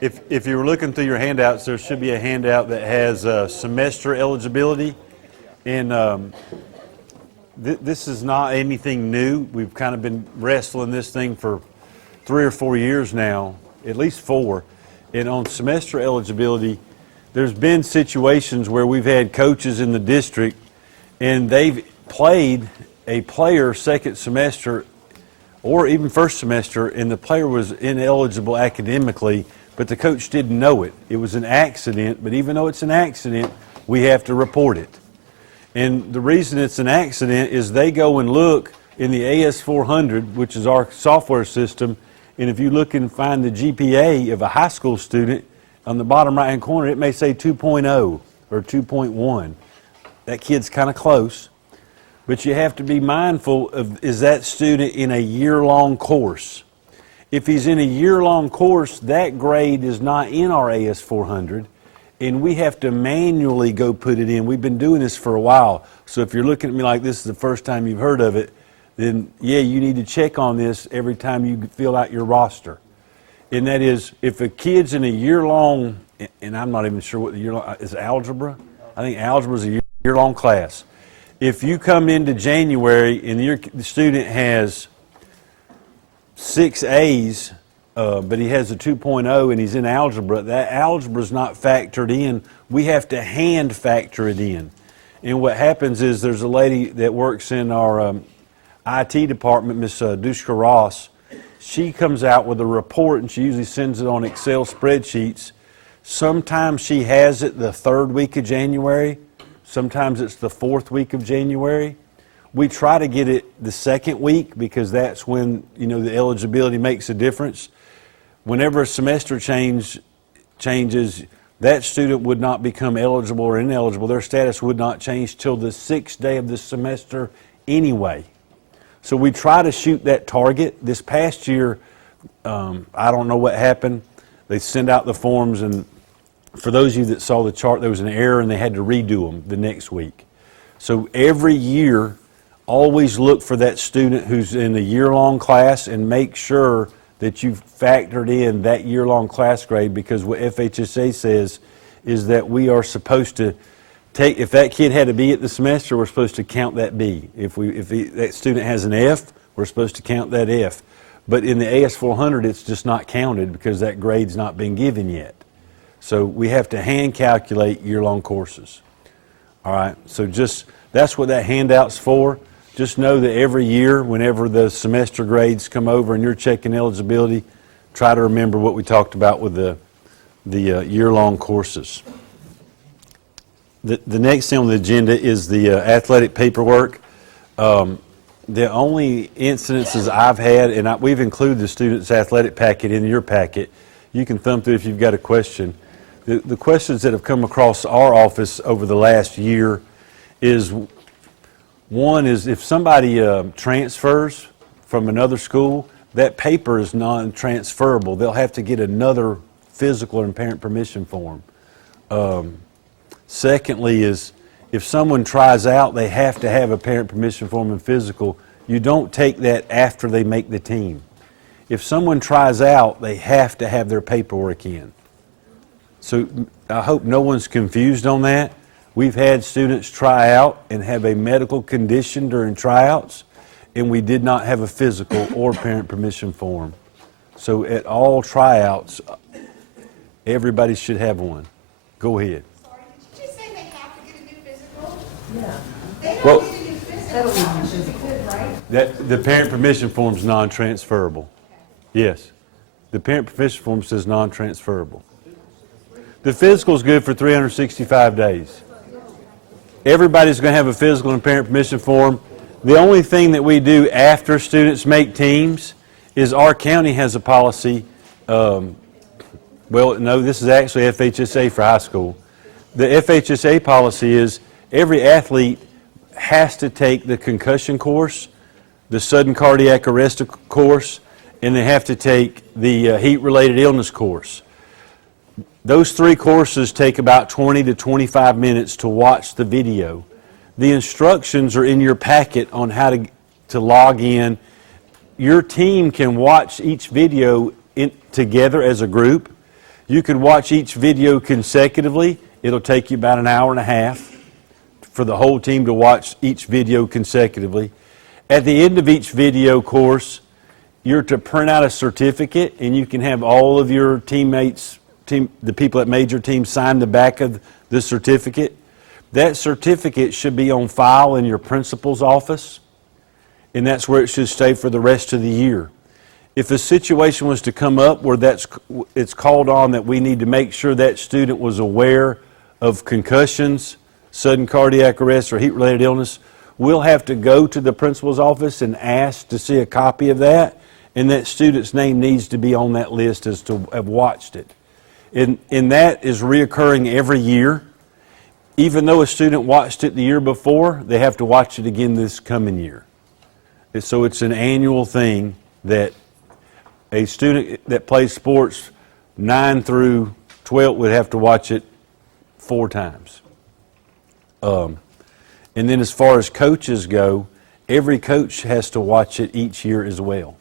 If you were looking through your handouts, there should be a handout that has semester eligibility. And this is not anything new. We've kind of been wrestling this thing for 3 or 4 years now, at least 4. And on semester eligibility, there's been situations where we've had coaches in the district and they've played a player second semester or even first semester, and the player was ineligible academically, but the coach didn't know it. It was an accident, but even though it's an accident, we have to report it. And the reason it's an accident is they go and look in the AS400, which is our software system, and if you look and find the GPA of a high school student, on the bottom right-hand corner, it may say 2.0 or 2.1. That kid's kind of close. But you have to be mindful of, is that student in a year-long course? If he's in a year-long course, that grade is not in our AS400, and we have to manually go put it in. We've been doing this for a while, so if you're looking at me like this is the first time you've heard of it, then yeah, you need to check on this every time you fill out your roster. And that is, if a kid's in a year-long, and I'm not even sure what the year-long, is algebra? I think algebra is a year-long class. If you come into January and the student has 6 A's, but he has a 2.0 and he's in algebra, that algebra is not factored in. We have to hand factor it in. And what happens is there's a lady that works in our IT department, Miss Dushka Ross. She comes out with a report and she usually sends it on Excel spreadsheets. Sometimes she has it the 3rd week of January. Sometimes it's the 4th week of January. We try to get it the 2nd week because that's when, the eligibility makes a difference. Whenever a semester changes, that student would not become eligible or ineligible. Their status would not change till the 6th day of the semester anyway. So we try to shoot that target. This past year, I don't know what happened. They send out the forms, and for those of you that saw the chart, there was an error and they had to redo them the next week. So every year, always look for that student who's in a year-long class and make sure that you've factored in that year-long class grade, because what FHSA says is that we are supposed to take, if that kid had a B at the semester, we're supposed to count that B. If that student has an F, we're supposed to count that F. But in the AS400, it's just not counted because that grade's not been given yet. So we have to hand calculate year-long courses. All right, so that's what that handout's for. Just know that every year, whenever the semester grades come over and you're checking eligibility, try to remember what we talked about with the year-long courses. The next thing on the agenda is the athletic paperwork. The only incidences I've had, and we've included the student's athletic packet in your packet. You can thumb through if you've got a question. The questions that have come across our office over the last year is, one is if somebody transfers from another school, that paper is non-transferable. They'll have to get another physical and parent permission form. Secondly is if someone tries out, they have to have a parent permission form and physical. You don't take that after they make the team. If someone tries out, they have to have their paperwork in. So I hope no one's confused on that. We've had students try out and have a medical condition during tryouts, and we did not have a physical or parent permission form. So at all tryouts, everybody should have one. Go ahead. Sorry, did you just say they have to get a new physical? Yeah. They Well, don't get a new physical, that should be good, right? The parent permission form is non-transferable. Yes. The parent permission form says non-transferable. The physical is good for 365 days. Everybody's going to have a physical and parent permission form. The only thing that we do after students make teams is our county has a policy. Well, no, this is actually FHSA for high school. The FHSA policy is every athlete has to take the concussion course, the sudden cardiac arrest course, and they have to take the heat-related illness course. Those 3 courses take about 20 to 25 minutes to watch the video. The instructions are in your packet on how to log in. Your team can watch each video together as a group. You could watch each video consecutively. It'll take you about an hour and a half for the whole team to watch each video consecutively. At the end of each video course, you're to print out a certificate, and you can have all of your teammates, the people that made your team, sign the back of the certificate. That certificate should be on file in your principal's office, and that's where it should stay for the rest of the year. If a situation was to come up where it's called on that we need to make sure that student was aware of concussions, sudden cardiac arrest, or heat-related illness, we'll have to go to the principal's office and ask to see a copy of that, and that student's name needs to be on that list as to have watched it. And that is reoccurring every year. Even though a student watched it the year before, they have to watch it again this coming year. So it's an annual thing that a student that plays sports 9 through 12 would have to watch it 4 times. And then as far as coaches go, every coach has to watch it each year as well,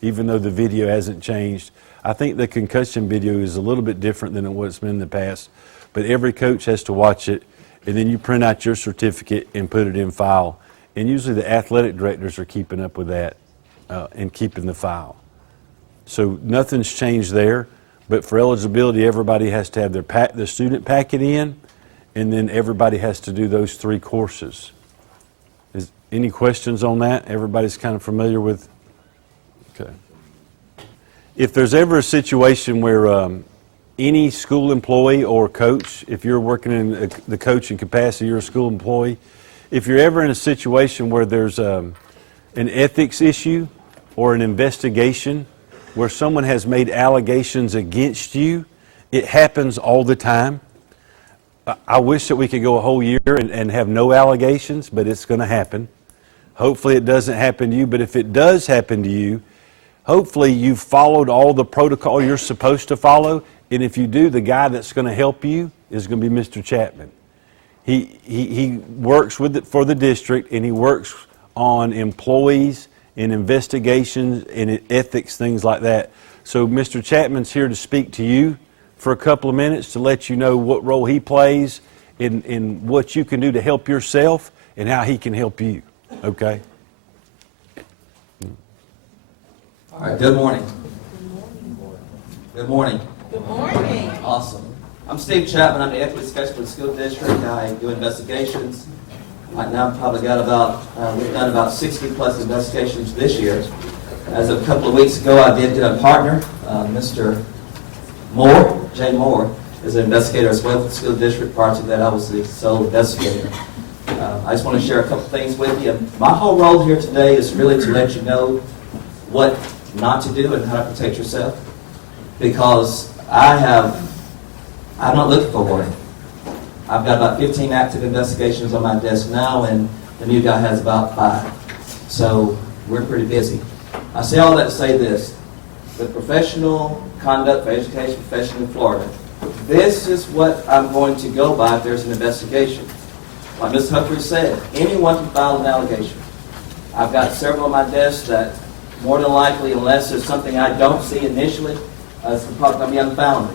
even though the video hasn't changed. I think the concussion video is a little bit different than what's been in the past, but every coach has to watch it, and then you print out your certificate and put it in file. And usually the athletic directors are keeping up with that and keeping the file. So nothing's changed there, but for eligibility, everybody has to have their student packet in, and then everybody has to do those 3 courses. Any questions on that? Everybody's kind of familiar with? Okay. If there's ever a situation where any school employee or coach, if you're working in the coaching capacity, you're a school employee, if you're ever in a situation where there's an ethics issue or an investigation where someone has made allegations against you, it happens all the time. I wish that we could go a whole year and have no allegations, but it's going to happen. Hopefully it doesn't happen to you, but if it does happen to you, hopefully you've followed all the protocol you're supposed to follow, and if you do, the guy that's going to help you is going to be Mr. Chapman. He works for the district, and he works on employees and investigations and ethics, things like that. So Mr. Chapman's here to speak to you for a couple of minutes to let you know what role he plays in what you can do to help yourself and how he can help you. Okay? All right, good morning. Good morning. Good morning. Awesome. I'm Steve Chapman. I'm the ethics specialist for the school district. I do investigations. Right now, I've probably got we've done about 60 plus investigations this year. As of a couple of weeks ago, I did get a partner, Mr. Moore, Jay Moore, is an investigator as well for the school district. Prior to that, I was the sole investigator. I just want to share a couple things with you. My whole role here today is really to let you know what not to do and how to protect yourself. Because I'm not looking for one. I've got about 15 active investigations on my desk now, and the new guy has about 5. So we're pretty busy. I say all that to say this. The professional conduct for education profession in Florida, this is what I'm going to go by if there's an investigation. Like Ms. Humphrey said, anyone can file an allegation. I've got several on my desk that more than likely, unless there's something I don't see initially, it's probably going to be unfounded.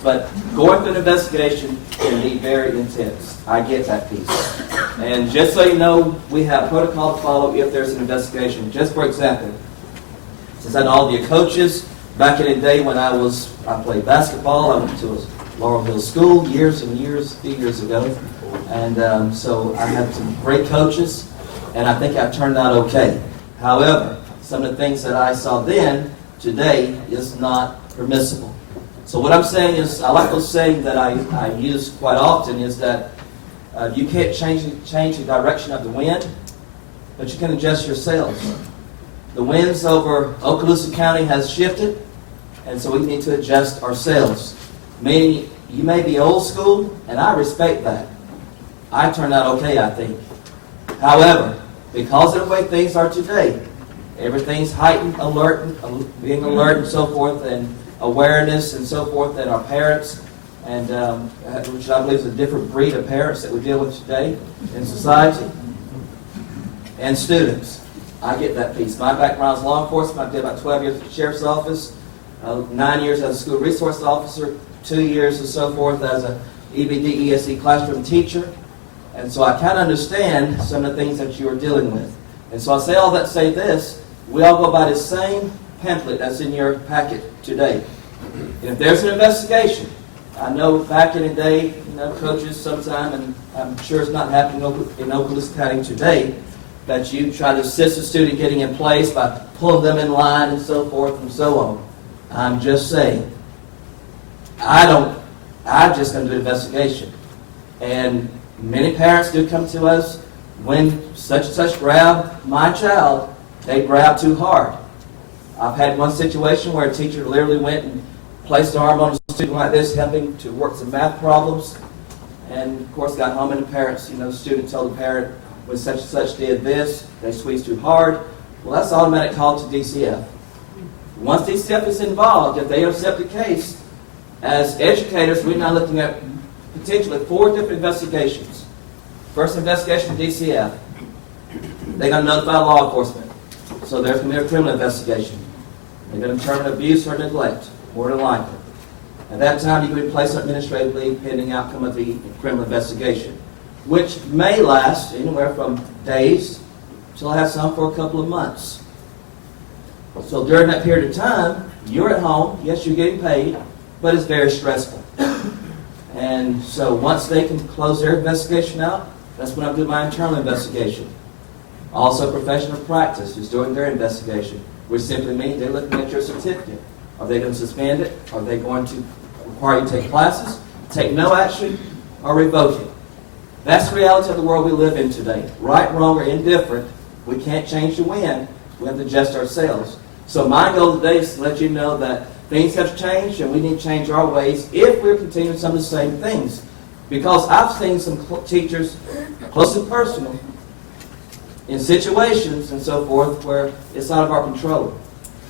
But going through an investigation can be very intense. I get that piece. And just so you know, we have protocol to follow if there's an investigation. Just for example, since I know all the coaches, back in the day when I played basketball, I went to a Laurel Hill school a few years ago. And so I had some great coaches, and I think I turned out okay. However, some of the things that I saw then, today, is not permissible. So what I'm saying is, I like those saying that I use quite often is that you can't change the direction of the wind, but you can adjust your sails. The winds over Okaloosa County has shifted, and so we need to adjust our sails. Meaning, you may be old school, and I respect that. I turned out okay, I think. However, because of the way things are today, everything's heightened, being alert and so forth, and awareness and so forth, that our parents, and which I believe is a different breed of parents that we deal with today in society, and students. I get that piece. My background is law enforcement. I did about 12 years at the sheriff's office. 9 years as a school resource officer, 2 years and so forth as a EBD ESE classroom teacher. And so I kind of understand some of the things that you are dealing with. And so I say all that to say this, we all go by the same pamphlet that's in your packet today. And if there's an investigation, I know back in the day, coaches sometime, and I'm sure it's not happening in Oklahoma County today, that you try to assist a student getting in place by pulling them in line and so forth and so on. I'm just saying, I'm just going to do an investigation. And many parents do come to us when such and such grab my child, they grab too hard. I've had one situation where a teacher literally went and placed an arm on a student like this, helping to work some math problems, and of course got home and the parents, the student told the parent, when such and such did this, they squeezed too hard. Well, that's automatic call to DCF. Once DCF is involved, if they accept the case, as educators, we're now looking at potentially 4 different investigations. First investigation, DCF. They're going to notify law enforcement. So there's going to be a criminal investigation. They're going to determine abuse or neglect, more than likely. At that time, you can be placed on administrative leave pending outcome of the criminal investigation, which may last anywhere from days till I have some for a couple of months. So during that period of time, you're at home. Yes, you're getting paid, but it's very stressful. And so once they can close their investigation out, that's when I do my internal investigation. Also, professional practice is doing their investigation, which simply means they're looking at your certificate. Are they going to suspend it? Are they going to require you to take classes, take no action, or revoke it? That's the reality of the world we live in today. Right, wrong, or indifferent, we can't change the wind. We have to adjust ourselves. So my goal today is to let you know that things have changed and we need to change our ways if we're continuing some of the same things. Because I've seen some teachers, close and personal, in situations and so forth where it's out of our control.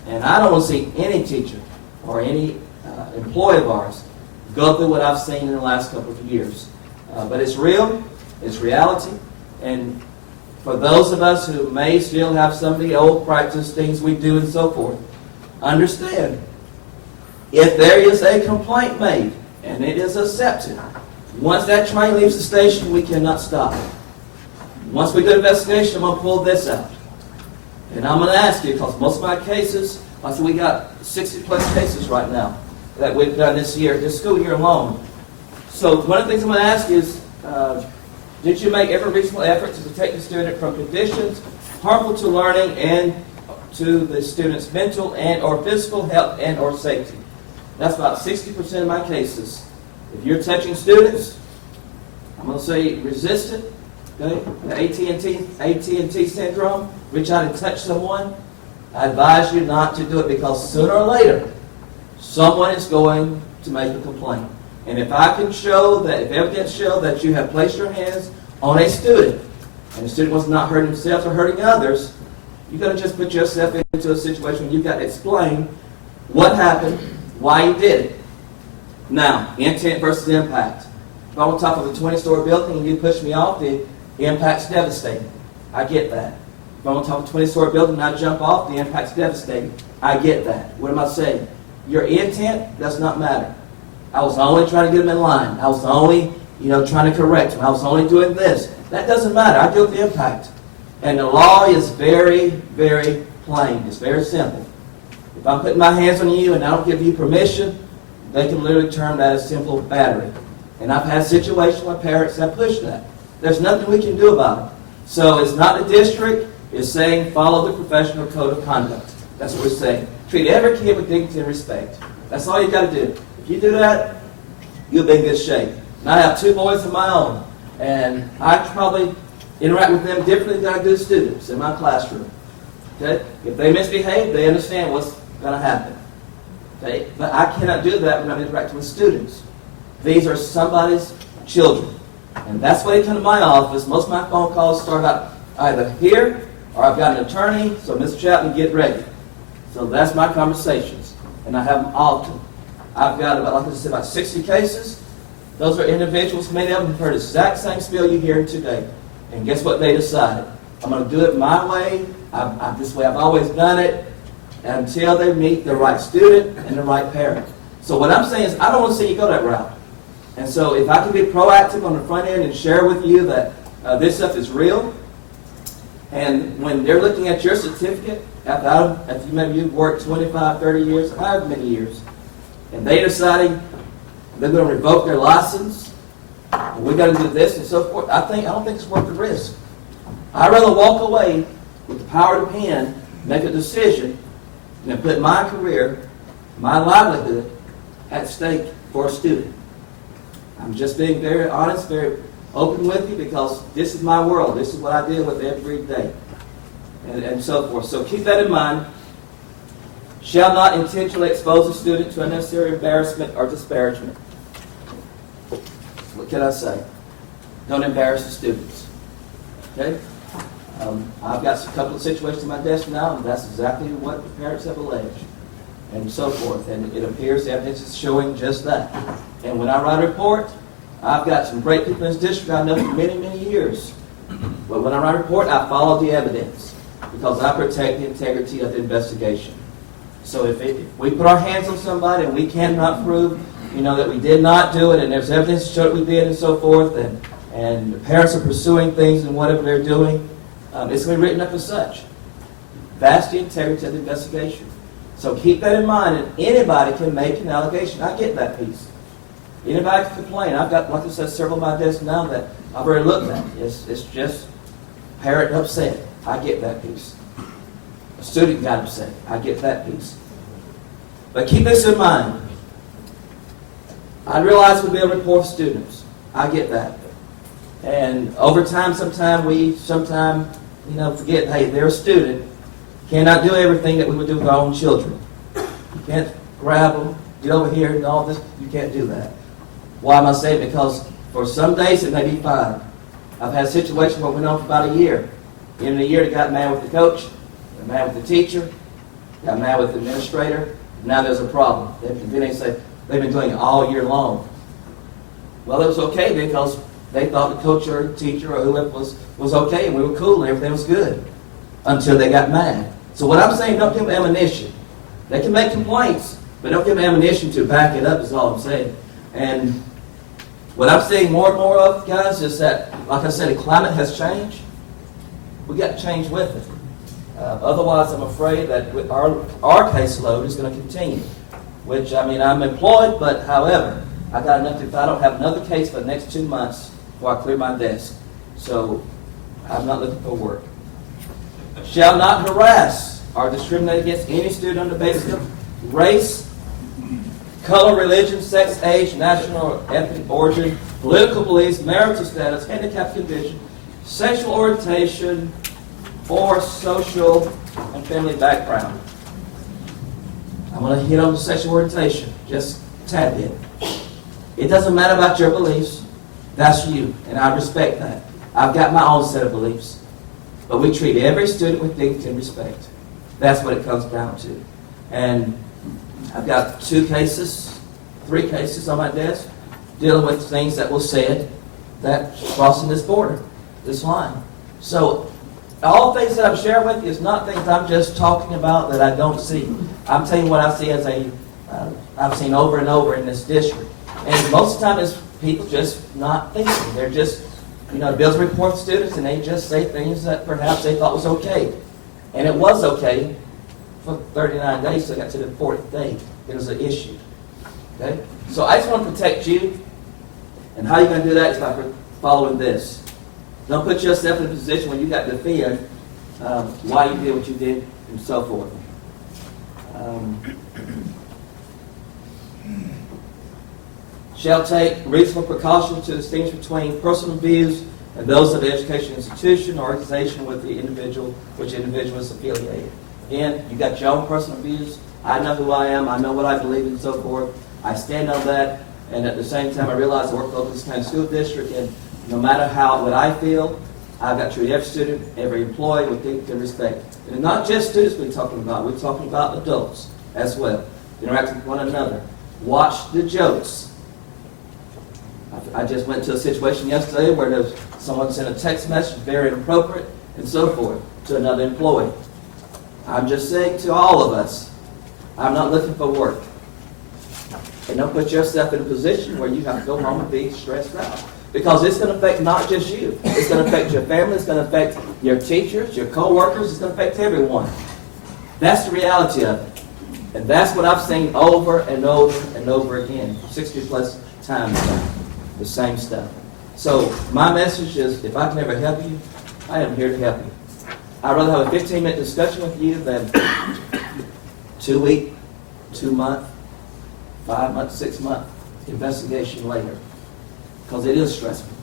And I don't want to see any teacher or any employee of ours go through what I've seen in the last couple of years. But it's real, it's reality, and for those of us who may still have some of the old practice things we do and so forth, understand, if there is a complaint made and it is accepted, once that train leaves the station, we cannot stop it. Once we do an investigation, I'm going to pull this out. And I'm going to ask you, because most of my cases, I said we got 60 plus cases right now that we've done this year, this school year alone. So one of the things I'm going to ask is, did you make every reasonable effort to protect the student from conditions harmful to learning and to the student's mental and or physical health and or safety? That's about 60% of my cases. If you're touching students, I'm going to say resist it. Okay? The AT&T syndrome, reach out and touch someone. I advise you not to do it because sooner or later, someone is going to make a complaint. And if I can show that, if evidence shows that you have placed your hands on a student, and the student was not hurting himself or hurting others, you're going to just put yourself into a situation where you've got to explain what happened, why you did it. Now, intent versus impact. If I'm on top of a 20-story building and you push me off, the impact's devastating. I get that. If I'm on top of a 20-story building and I jump off, the impact's devastating. I get that. What am I saying? Your intent does not matter. I was only trying to get them in line. I was only, trying to correct them. I was only doing this. That doesn't matter. I deal with the impact. And the law is very, very plain. It's very simple. If I'm putting my hands on you and I don't give you permission, they can literally term that as simple battery. And I've had situations where parents have pushed that. There's nothing we can do about it. So it's not the district. It's saying follow the professional code of conduct. That's what we're saying. Treat every kid with dignity and respect. That's all you got to do. If you do that, you'll be in good shape. And I have 2 boys of my own, and I probably interact with them differently than I do students in my classroom. Okay? If they misbehave, they understand what's going to happen. Okay? But I cannot do that when I'm interacting with students. These are somebody's children. And that's why they come to my office. Most of my phone calls start out either here or I've got an attorney, so Mr. Chapman, get ready. So that's my conversations. And I have them often. I've got about, like I said, about 60 cases. Those are individuals, many of them have heard the exact same spiel you're hearing today. And guess what they decided? I'm going to do it my way. This way I've always done it. until they meet the right student and the right parent. So what I'm saying is I don't want to see you go that route. And so if I can be proactive on the front end and share with you that this stuff is real, and when they're looking at your certificate, after maybe you've worked 25, 30 years, however many years, and they deciding they're going to revoke their license, and we got to do this and so forth, I don't think it's worth the risk. I'd rather walk away with the power of the pen, make a decision, than put my career, my livelihood at stake for a student. I'm just being very honest, very open with you, because this is my world. This is what I deal with every day, and so forth. So keep that in mind. Shall not intentionally expose a student to unnecessary embarrassment or disparagement. What can I say? Don't embarrass the students. Okay? I've got a couple of situations on my desk now, and that's exactly what the parents have alleged, and so forth. And it appears the evidence is showing just that. And when I write a report, I've got some great people in this district I know for many, many years. But when I write a report, I follow the evidence, because I protect the integrity of the investigation. So if we put our hands on somebody and we cannot prove, that we did not do it, and there's evidence to show that we did, and so forth, and the parents are pursuing things and whatever they're doing, it's going to be written up as such. That's the integrity of the investigation. So keep that in mind, and anybody can make an allegation. I get that piece. Anybody can complain. I've got, like I said, several on my desk now that I've already looked at. It's just parent upset. I get that piece. A student got upset. I get that piece. But keep this in mind. I realize we'll be able to report students. I get that. And over time, we forget, hey, they're a student. Cannot do everything that we would do with our own children. You can't grab them, get over here and all this. You can't do that. Why am I saying? Because for some days it may be fine. I've had situations where we went on for about a year. In a year, they got mad with the coach, got mad with the teacher, got mad with the administrator. Now there's a problem. Then they say they've been doing it all year long. Well, it was okay because they thought the coach or teacher or whoever was okay, and we were cool and everything was good until they got mad. So what I'm saying, don't give them ammunition. They can make complaints, but don't give them ammunition to back it up is all I'm saying. And what I'm seeing more and more of, guys, is that, like I said, the climate has changed. We got to change with it. Otherwise, I'm afraid that our caseload is going to continue. Which, I'm employed, but however, I got enough if I don't have another case for the next 2 months before I clear my desk. So I'm not looking for work. Shall not harass or discriminate against any student on the basis of race, color, religion, sex, age, national or ethnic origin, political beliefs, marital status, handicap condition, sexual orientation, or social and family background. I'm going to hit on the sexual orientation, just a tad bit. It doesn't matter about your beliefs. That's you, and I respect that. I've got my own set of beliefs. But we treat every student with dignity and respect. That's what it comes down to. And I've got 3 cases on my desk dealing with things that were said that crossing this border, this line. So all things that I'm sharing with you is not things I'm just talking about that I don't see. I'm telling you what I see as I've seen over and over in this district. And most of the time it's people just not thinking. They're just, bills report students and they just say things that perhaps they thought was okay. And it was okay for 39 days, so I got to the 40th day. It was an issue. Okay? So I just want to protect you. And how you're going to do that is by following this. Don't put yourself in a position where you got to fear why you did what you did and so forth. Shall take reasonable precaution to distinguish between personal views and those of the education institution or organization with the individual, which individual is affiliated. Again, you got your own personal views. I know who I am. I know what I believe in and so forth. I stand on that. And at the same time, I realize I work for this kind of school district, and no matter what I feel, I've got to treat every student, every employee with dignity and respect. And not just students we're talking about adults as well. Interact with one another. Watch the jokes. I just went to a situation yesterday where someone sent a text message, very inappropriate, and so forth, to another employee. I'm just saying to all of us, I'm not looking for work. And don't put yourself in a position where you have to go home and be stressed out. Because it's going to affect not just you. It's going to affect your family. It's going to affect your teachers, your co-workers. It's going to affect everyone. That's the reality of it. And that's what I've seen over and over and over again, 60 plus times now, the same stuff. So my message is, if I can ever help you, I am here to help you. I'd rather have a 15-minute discussion with you than 2 week, 2 month, 5 month, 6 month investigation later. Because it is stressful.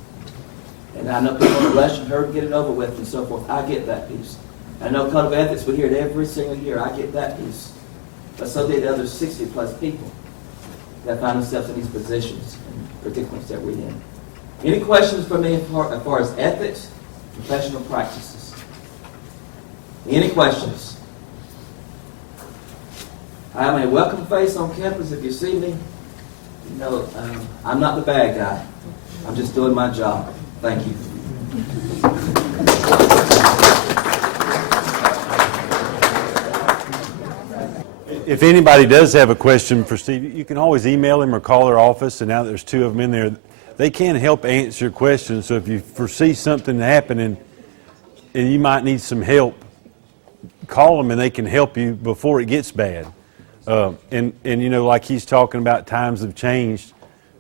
And I know people want to rush and hurry, get it over with and so forth. I get that piece. I know Code of Ethics, we hear it every single year. I get that piece. But so did the other 60 plus people that find themselves in these positions and predicaments that we're in. Any questions for me as far as ethics, professional practices? Any questions? I am a welcome face on campus. If you see me, you know, I'm not the bad guy. I'm just doing my job. Thank you. If anybody does have a question for Steve, you can always email him or call our office, and now there's 2 of them in there. They can help answer your questions. So if you foresee something happening and you might need some help, call them and they can help you before it gets bad. And you know, like he's talking about, times have changed.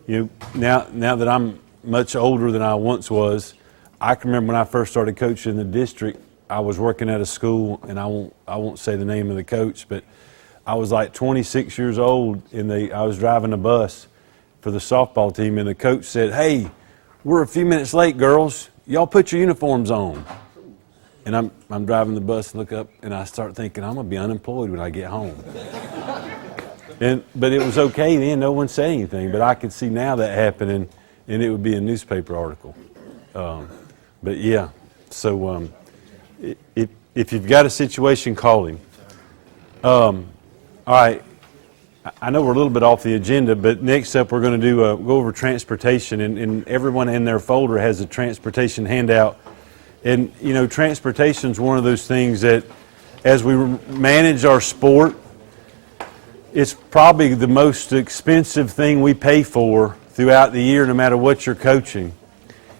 You know, now that I'm much older than I once was, I can remember when I first started coaching in the district, I was working at a school, and I won't say the name of the coach, but I was like 26 years old, and I was driving a bus for the softball team, and the coach said, "Hey, we're a few minutes late, girls. Y'all put your uniforms on." And I'm driving the bus and look up, and I start thinking, I'm going to be unemployed when I get home. But it was okay then. No one said anything. But I could see now that happening, and it would be a newspaper article. But yeah, so if you've got a situation, call him. All right. I know we're a little bit off the agenda, but next up we're going to go over transportation, and everyone in their folder has a transportation handout. And you know, transportation is one of those things that, as we manage our sport, it's probably the most expensive thing we pay for throughout the year, no matter what you're coaching.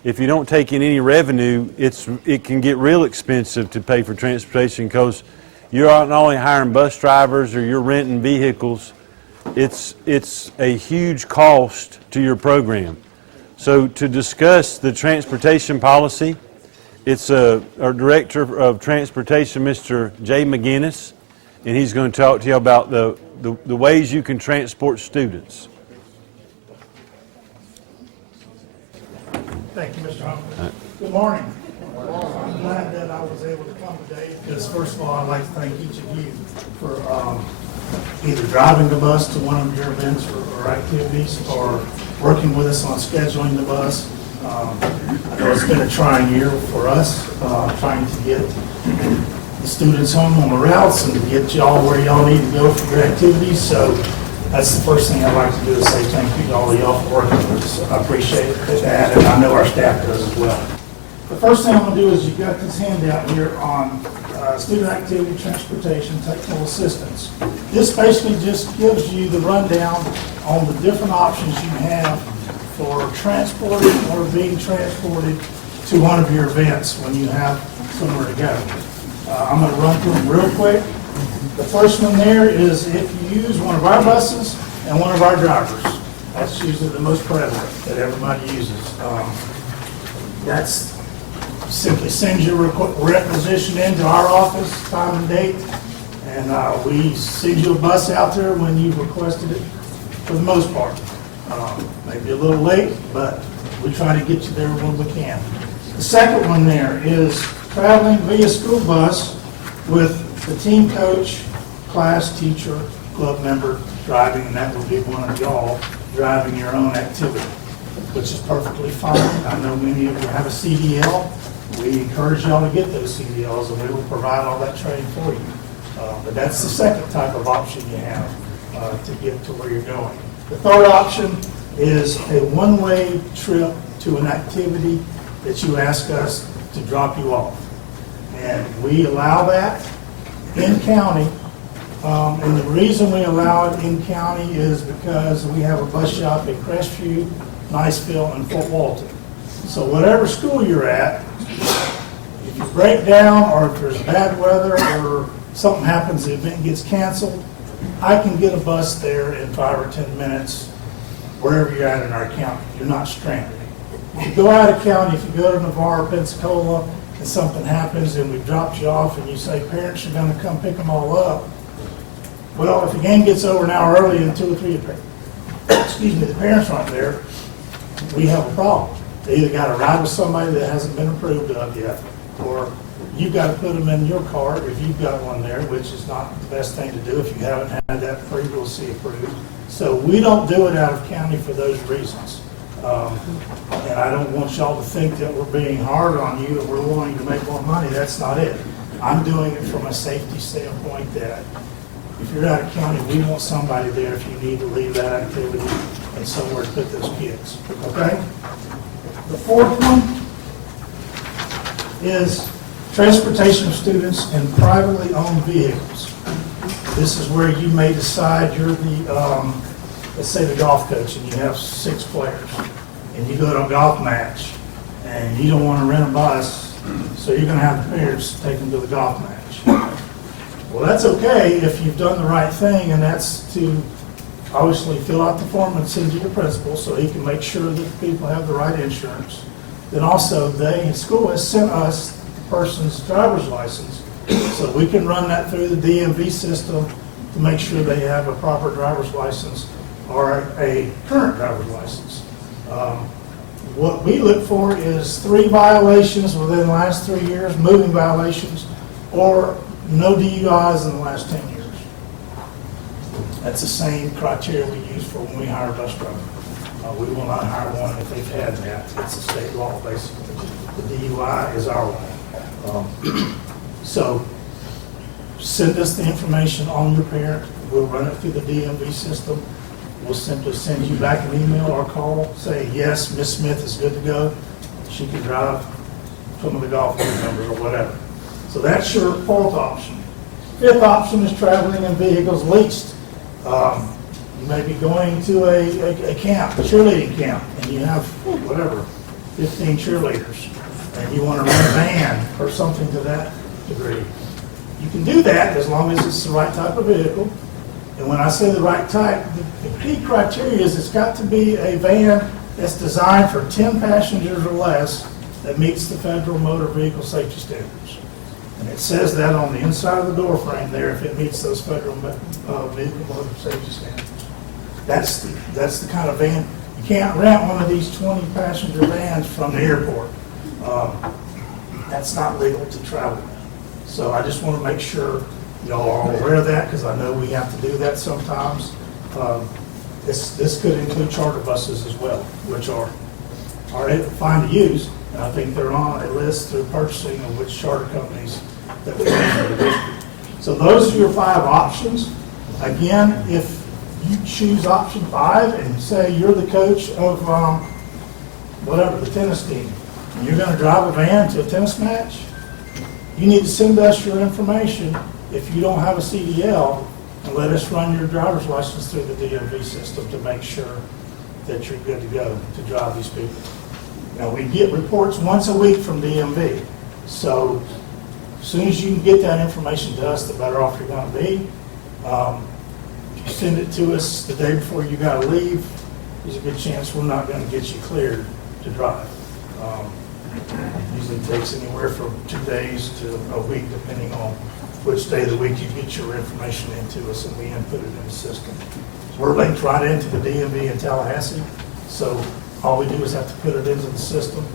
If you don't take in any revenue, it can get real expensive to pay for transportation, because you're not only hiring bus drivers or you're renting vehicles. It's a huge cost to your program. So to discuss the transportation policy, it's our Director of Transportation, Mr. Jay McGinnis, and he's going to talk to you about the ways you can transport students. Thank you, Mr. Humphrey. Good morning. I'm glad that I was able to come today, because first of all, I'd like to thank each of you for either driving the bus to one of your events or activities, or working with us on scheduling the bus. I know it's been a trying year for us, trying to get the students home on the routes and to get y'all where y'all need to go for your activities. So that's the first thing I'd like to do, is say thank you to all of y'all for working with us. I appreciate that, and I know our staff does as well. The first thing I'm going to do is, you've got this handout here on student activity, transportation, technical assistance. This basically just gives you the rundown on the different options you have for transporting or being transported to one of your events when you have somewhere to go. I'm going to run through them real quick. The first one there is if you use one of our buses and one of our drivers. That's usually the most prevalent that everybody uses. That's simply send your requisition into our office, time and date, and we send you a bus out there when you've requested it, for the most part. Maybe a little late, but we try to get you there when we can. The second one there is traveling via school bus with the team coach, class teacher, club member driving, and that would be one of y'all driving your own activity, which is perfectly fine. I know many of you have a CDL. We encourage y'all to get those CDLs, and we will provide all that training for you. But that's the second type of option you have to get to where you're going. The third option is a one-way trip to an activity that you ask us to drop you off. And we allow that, in county. And the reason we allow it in county is because we have a bus shop in Crestview, Niceville, and Fort Walton. So whatever school you're at, if you break down or if there's bad weather or something happens, the event gets canceled, I can get a bus there in 5 or 10 minutes, wherever you're at in our county. You're not stranded. If you go out of county, if you go to Navarre, Pensacola, and something happens and we dropped you off and you say parents are going to come pick them all up, well, if the game gets over an hour early and 2 or 3 excuse me, the parents aren't there, we have a problem. They either got to ride with somebody that hasn't been approved of yet, or you've got to put them in your car if you've got one there, which is not the best thing to do if you haven't had that previously approved. So we don't do it out of county for those reasons. And I don't want y'all to think that we're being hard on you and we're wanting to make more money. That's not it. I'm doing it from a safety standpoint that if you're out of county, we want somebody there if you need to leave that activity and somewhere to put those kids, okay? The fourth one is transportation of students in privately owned vehicles. This is where you may decide you're the, let's say the golf coach and you have 6 players and you go to a golf match and you don't want to rent a bus, so you're going to have the parents take them to the golf match. Well, that's okay if you've done the right thing, and that's to obviously fill out the form and send you to the principal so he can make sure that the people have the right insurance. Then also, the school has sent us the person's driver's license so we can run that through the DMV system to make sure they have a proper driver's license or a current driver's license. What we look for is 3 violations within the last 3 years, moving violations, or no DUIs in the last 10 years. That's the same criteria we use for when we hire a bus driver. We will not hire one if they've had that. It's a state law, basically. The DUI is our one. So send us the information on your parent. We'll run it through the DMV system. We'll simply send you back an email or call, say, yes, Miss Smith is good to go. She can drive some of the golf team members or whatever. So that's your 4th option. 5th option is traveling in vehicles leased. You may be going to a camp, a cheerleading camp, and you have, whatever, 15 cheerleaders, and you want to rent a van or something to that degree. You can do that as long as it's the right type of vehicle. And when I say the right type, the key criteria is it's got to be a van that's designed for 10 passengers or less that meets the federal motor vehicle safety standards. And it says that on the inside of the door frame there if it meets those federal vehicle motor safety standards. That's the kind of van. You can't rent one of these 20 passenger vans from the airport. That's not legal to travel in. So I just want to make sure y'all are all aware of that, because I know we have to do that sometimes. This could include charter buses as well, which are fine to use, and I think they're on a list through purchasing of which charter companies that we use for the district. So those are your 5 options. Again, if you choose option 5 and say you're the coach of whatever, the tennis team, and you're going to drive a van to a tennis match, you need to send us your information if you don't have a CDL and let us run your driver's license through the DMV system to make sure that you're good to go to drive these people. Now, we get reports once a week from DMV, so as soon as you can get that information to us, the better off you're going to be. If you send it to us the day before you got to leave, there's a good chance we're not going to get you cleared to drive. Usually takes anywhere from 2 days to a week, depending on which day of the week you get your information into us and we input it in the system. We're linked right into the DMV in Tallahassee, so all we do is have to put it into the system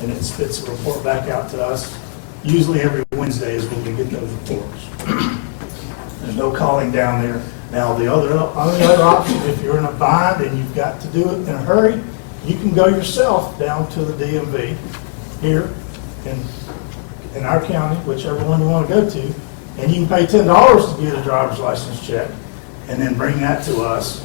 and it spits a report back out to us. Usually every Wednesday is when we get those reports. There's no calling down there. Now, the only other option, if you're in a bind and you've got to do it in a hurry, you can go yourself down to the DMV here in our county, whichever one you want to go to, and you can pay $10 to get a driver's license check and then bring that to us,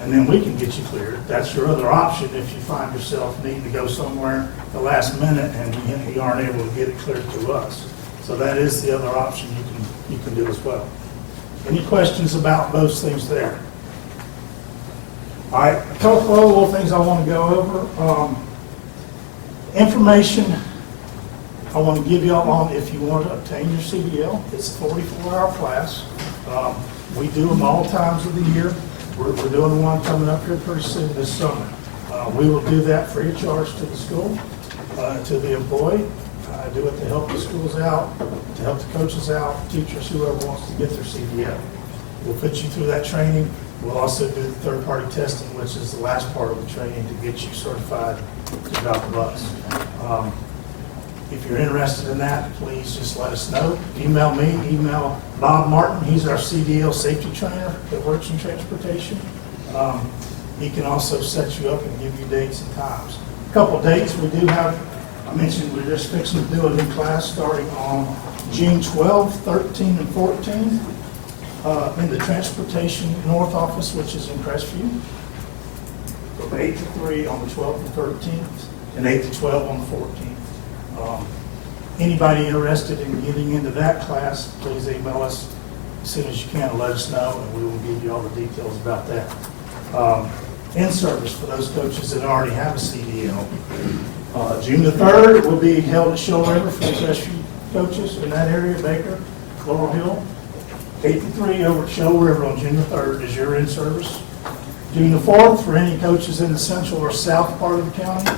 and then we can get you cleared. That's your other option if you find yourself needing to go somewhere at the last minute and you aren't able to get it cleared to us. So that is the other option you can do as well. Any questions about those things there? All right, a couple of little things I want to go over. Information I want to give you all on if you want to obtain your CDL. It's a 44-hour class. We do them all times of the year. We're doing the one coming up here pretty soon this summer. We will do that free of charge to the school, to the employee. I do it to help the schools out, to help the coaches out, teachers, whoever wants to get their CDL. We'll put you through that training. We'll also do the third-party testing, which is the last part of the training to get you certified to drive the bus. If you're interested in that, please just let us know. Email me, email Bob Martin. He's our CDL safety trainer that works in transportation. He can also set you up and give you dates and times. A couple dates we do have. I mentioned we're just fixing to do a new class starting on June 12, 13, and 14 in the Transportation North Office, which is in Crestview. From 8 to 3 on the 12th and 13th, and 8 to 12 on the 14th. Anybody interested in getting into that class, please email us as soon as you can and let us know, and we will give you all the details about that. In-service for those coaches that already have a CDL. June the 3rd will be held at Shoal River for the Crestview coaches in that area, Baker, Laurel Hill. 8 to 3 over at Shoal River on June the 3rd is your in-service. June the 4th for any coaches in the central or south part of the county.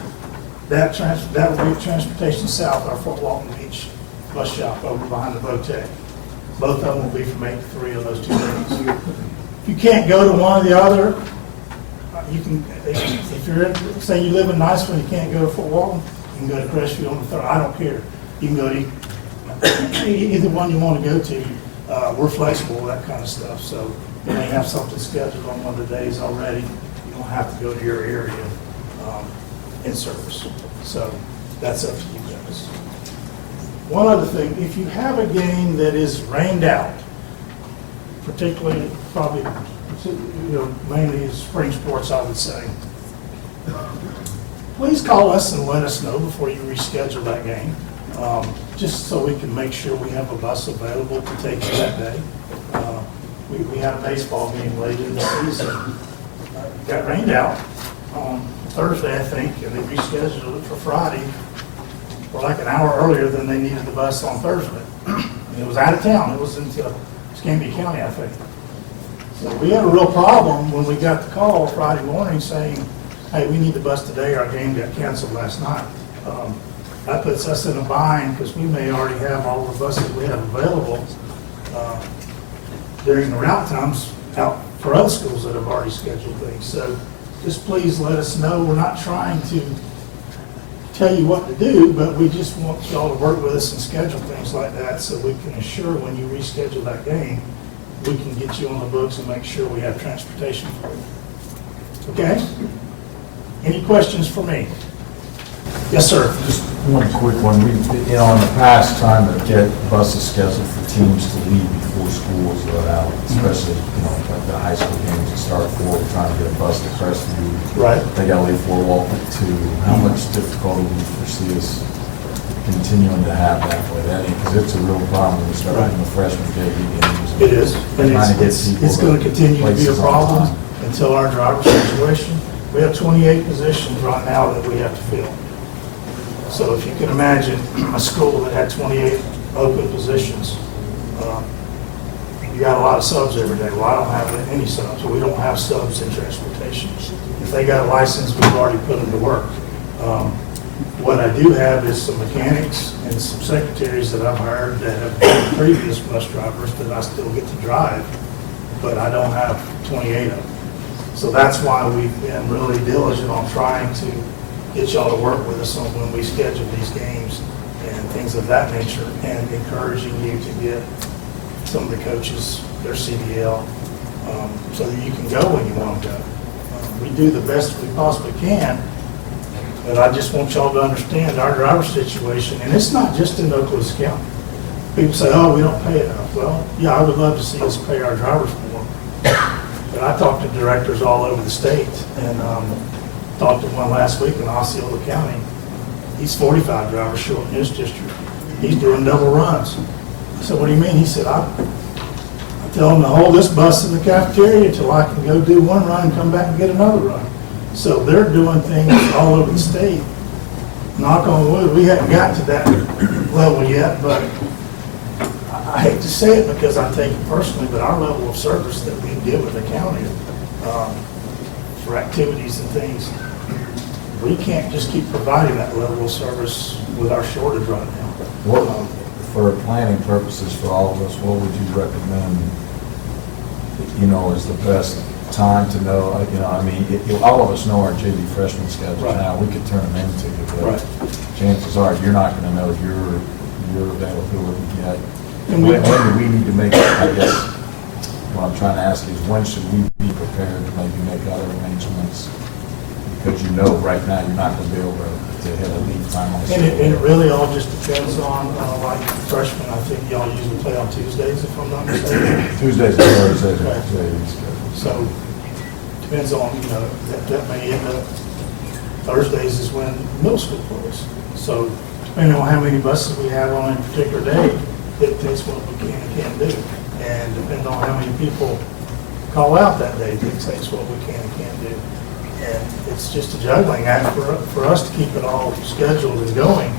That will be Transportation South, our Fort Walton Beach bus shop over behind the Votech. Both of them will be from 8 to 3 on those 2 days. If you can't go to one or the other, you can, if you're, say you live in Niceville and you can't go to Fort Walton, you can go to Crestview on the 3rd. I don't care. You can go to either one you want to go to. We're flexible, that kind of stuff. So you may have something scheduled on one of the days already. You don't have to go to your area in service. So that's up to you guys. One other thing, if you have a game that is rained out, particularly probably, mainly in spring sports, I would say, please call us and let us know before you reschedule that game, just so we can make sure we have a bus available to take you that day. We had a baseball game late in the season. Got rained out on Thursday, I think, and they rescheduled it for Friday for like an hour earlier than they needed the bus on Thursday. And it was out of town. It was into Escambia County, I think. So we had a real problem when we got the call Friday morning saying, hey, we need the bus today. Our game got canceled last night. That puts us in a bind because we may already have all the buses we have available during the route times out for other schools that have already scheduled things. So just please let us know. We're not trying to tell you what to do, but we just want y'all to work with us and schedule things like that so we can assure when you reschedule that game, we can get you on the books and make sure we have transportation for you. Okay? Any questions for me? Yes, sir. Just one quick one. We, in the past, trying to get buses scheduled for teams to leave before schools are out, especially, like the high school games that start at 4, we're trying to get a bus to Crestview. Right. They got to leave Fort Walton at 2. How much difficulty do you foresee us continuing to have that way? Because it's a real problem when we start having the freshman JV games. It is. And trying to get people it's going to continue to be a places on problem time. until our driver situation. We have 28 positions right now that we have to fill. So if you can imagine a school that had 28 open positions, you got a lot of subs every day. Well, I don't have any subs. We don't have subs in transportation. If they got a license, we've already put them to work. What I do have is some mechanics and some secretaries that I've hired that have been previous bus drivers that I still get to drive, but I don't have 28 of them. So that's why we've been really diligent on trying to get y'all to work with us on when we schedule these games and things of that nature, and encouraging you to get some of the coaches their CDL so that you can go when you want to go. We do the best we possibly can, but I just want y'all to understand our driver situation, and it's not just in Oklahoma County. People say, oh, we don't pay enough. Well, yeah, I would love to see us pay our drivers more, but I talked to directors all over the state, and talked to one last week in Osceola County. He's 45 drivers short in his district. he's doing double runs. I said, what do you mean? He said, I tell him to hold this bus in the cafeteria till I can go do one run and come back and get another run. So they're doing things all over the state. Knock on wood, we haven't got to that level yet, but I hate to say it because I take it personally, but our level of service that we give with the county for activities and things, we can't just keep providing that level of service with our shortage right now. What, for planning purposes for all of us, what would you recommend, is the best time to know, I mean, all of us know our JV freshman schedules Right. now, we could turn them into you, but Right. chances are you're not gonna know your availability yet. And When do we need to make, I guess, what I'm trying to ask is, when should we be prepared to maybe make other arrangements? Because right now, you're not gonna be able to hit a lead time on the And schedule. it really all just depends on, like freshmen, I think y'all usually play on Tuesdays, if I'm not mistaken. Tuesdays and Thursdays are Okay. JV schedules. So, depends on, that may end up, Thursdays is when middle school plays. So, depending on how many buses we have on a particular day, dictates what we can and can't do. And depending on how many people call out that day, dictates what we can and can't do. And it's just a juggling act for us to keep it all scheduled and going.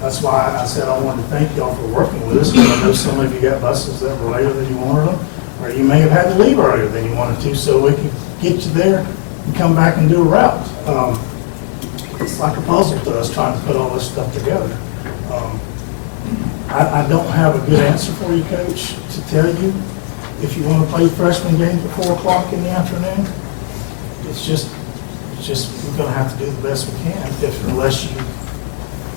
That's why I said I wanted to thank y'all for working with us, because I know some of you got buses that were later than you wanted them, or you may have had to leave earlier than you wanted to, so we could get you there and come back and do a route. It's like a puzzle to us trying to put all this stuff together. I don't have a good answer for you, Coach, to tell you if you want to play freshman games at 4 o'clock in the afternoon. It's just, we're gonna have to do the best we can, unless you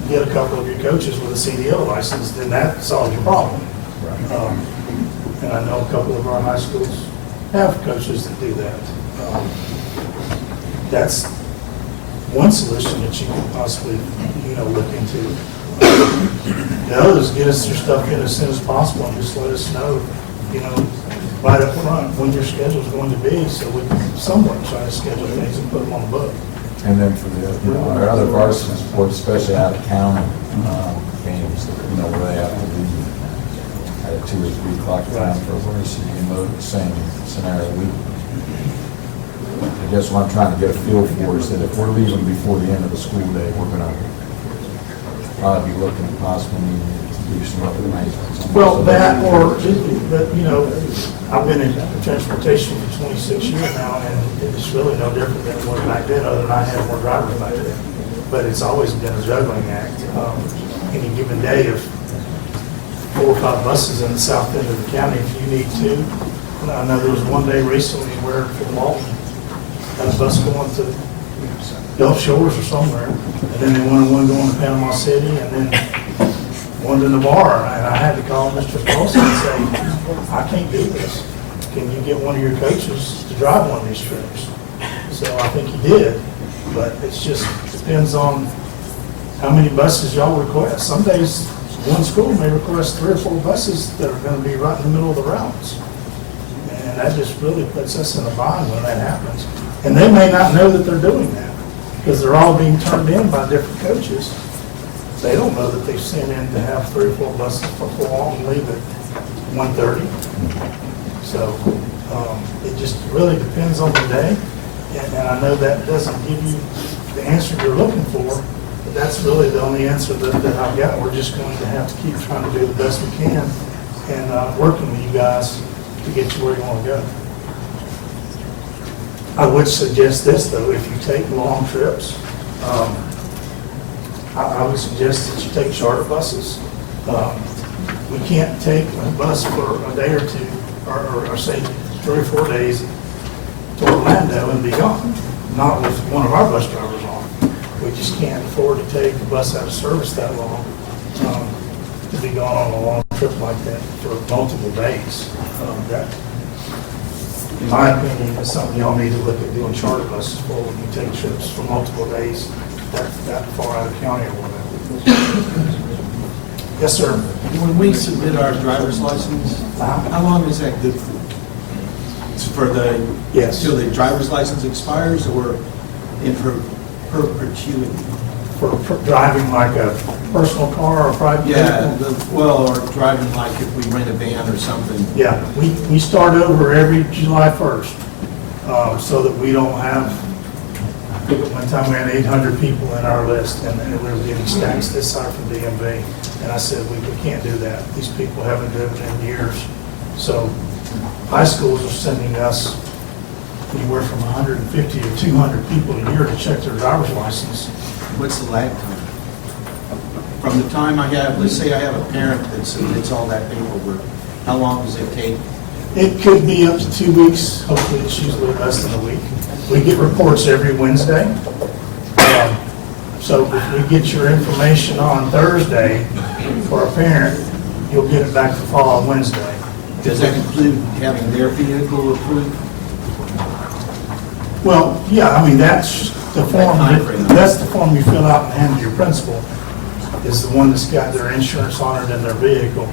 get a couple of your coaches with a CDL license, then that solves your problem. And I know a couple of our high schools have coaches that do that. That's one solution that you can possibly, look into. The other is get us your stuff in as soon as possible and just let us know, right up front when your schedule's going to be, so we can somewhat try to schedule things and put them on the book. And then for our other varsity sports, especially out of county games, where they have to leave at 2 or 3 o'clock time for varsity, the same scenario. I guess what I'm trying to get a feel for is that if we're leaving before the end of the school day, we're gonna probably be looking at possibly needing to do some other arrangements. Well, that or, but, I've been in transportation for 26 years now, and it's really no different than it was back then, other than I had more drivers back then. But it's always been a juggling act. Any given day, if 4 or 5 buses in the south end of the county, if you need to. I know there was one day recently where from Walton, had a bus going to Gulf Shores or somewhere, and then they wanted one going to Panama City, and then one to Navarre, and I had to call Mr. Paulson and say, I can't do this. Can you get one of your coaches to drive one of these trips? So I think he did, but it's just depends on how many buses y'all request. Some days, one school may request 3 or 4 buses that are gonna be right in the middle of the routes. And that just really puts us in a bind when that happens. And they may not know that they're doing that, because they're all being turned in by different coaches. They don't know that they've sent in to have 3 or 4 buses before and leave at 1:30. So it just really depends on the day. And I know that doesn't give you the answer you're looking for, but that's really the only answer that I've got. We're just going to have to keep trying to do the best we can and working with you guys to get you where you want to go. I would suggest this, though, if you take long trips, I would suggest that you take charter buses. We can't take a bus for a day or 2, or say 3 or 4 days to Orlando and be gone, not with one of our bus drivers on. We just can't afford to take a bus out of service that long, to be gone on a long trip like that for multiple days. That, in my opinion, is something y'all need to look at doing charter buses for when you take trips for multiple days that far out of county or whatever. Yes, sir. When we submit our driver's license, how long is that good for? It's for the, Yes. till the driver's license expires, or in perpetuity? for driving like a personal car or a private Yeah, vehicle? well, or driving like if we rent a van or something. Yeah, we start over every July 1st, so that we don't have, I think at one time we had 800 people in our list, and we were getting stacks this side from DMV. And I said, we can't do that. These people haven't driven in years. So high schools are sending us anywhere from 150 to 200 people a year to check their driver's license. What's the lag time? From the time I have, let's say I have a parent that submits all that paperwork, how long does it take? It could be up to 2 weeks. Hopefully, it's usually less than a week. We get reports every Wednesday. So if we get your information on Thursday for a parent, you'll get it back the following Wednesday. Does that include having their vehicle approved? Well, yeah, I mean, that's the form, timeframe. that's the form you fill out and hand to your principal, is the one that's got their insurance on it and their vehicle.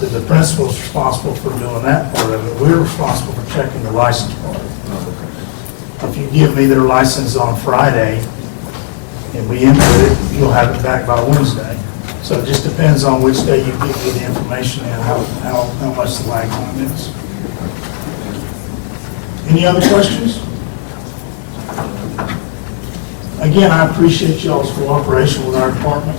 The principal's responsible for doing that part of it. We're responsible for checking the license part. If you give me their license on Friday and we input it, you'll have it back by Wednesday. So it just depends on which day you give me the information and how much the lag time is. Any other questions? Again, I appreciate y'all's cooperation with our department.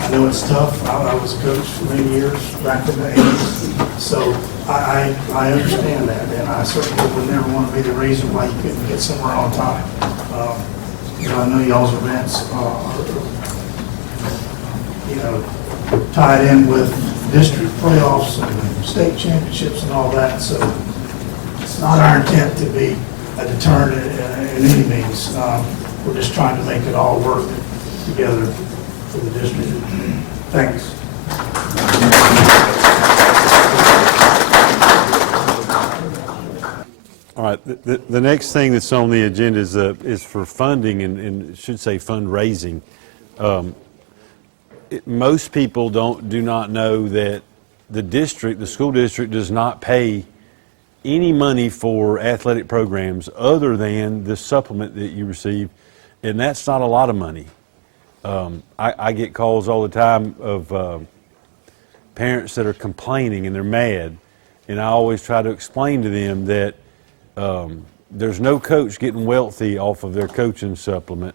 I know it's tough. I was a coach for many years back in the 80s. So I understand that, and I certainly would never want to be the reason why you couldn't get somewhere on time. I know y'all's events are, tied in with district playoffs and state championships and all that. So it's not our intent to be a deterrent in any means. We're just trying to make it all work together for the district. Thanks. All right, the next thing that's on the agenda is for funding, and it should say fundraising. Most people do not know that the school district does not pay any money for athletic programs other than the supplement that you receive, and that's not a lot of money. I get calls all the time of parents that are complaining and they're mad, and I always try to explain to them that there's no coach getting wealthy off of their coaching supplement,